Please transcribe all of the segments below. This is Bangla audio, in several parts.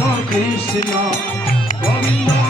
Krishna, Govinda.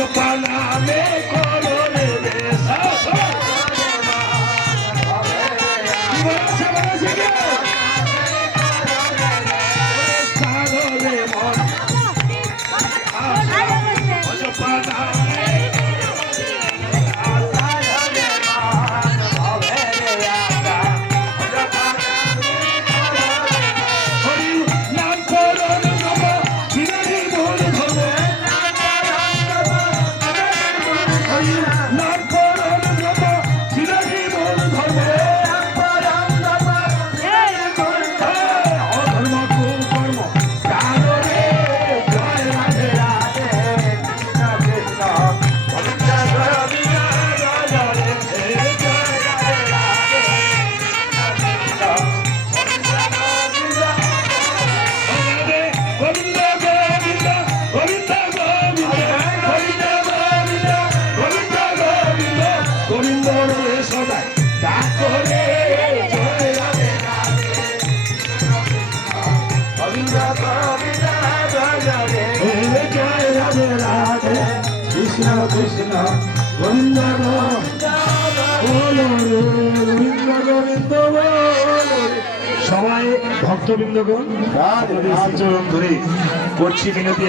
Yeah. গোবিন্দ সদায় ডাক হরে গোবিন্দ জয় রাধে। রাধে সবাই ভক্তবৃন্দগণ চরণ ধরে করছি বিনতি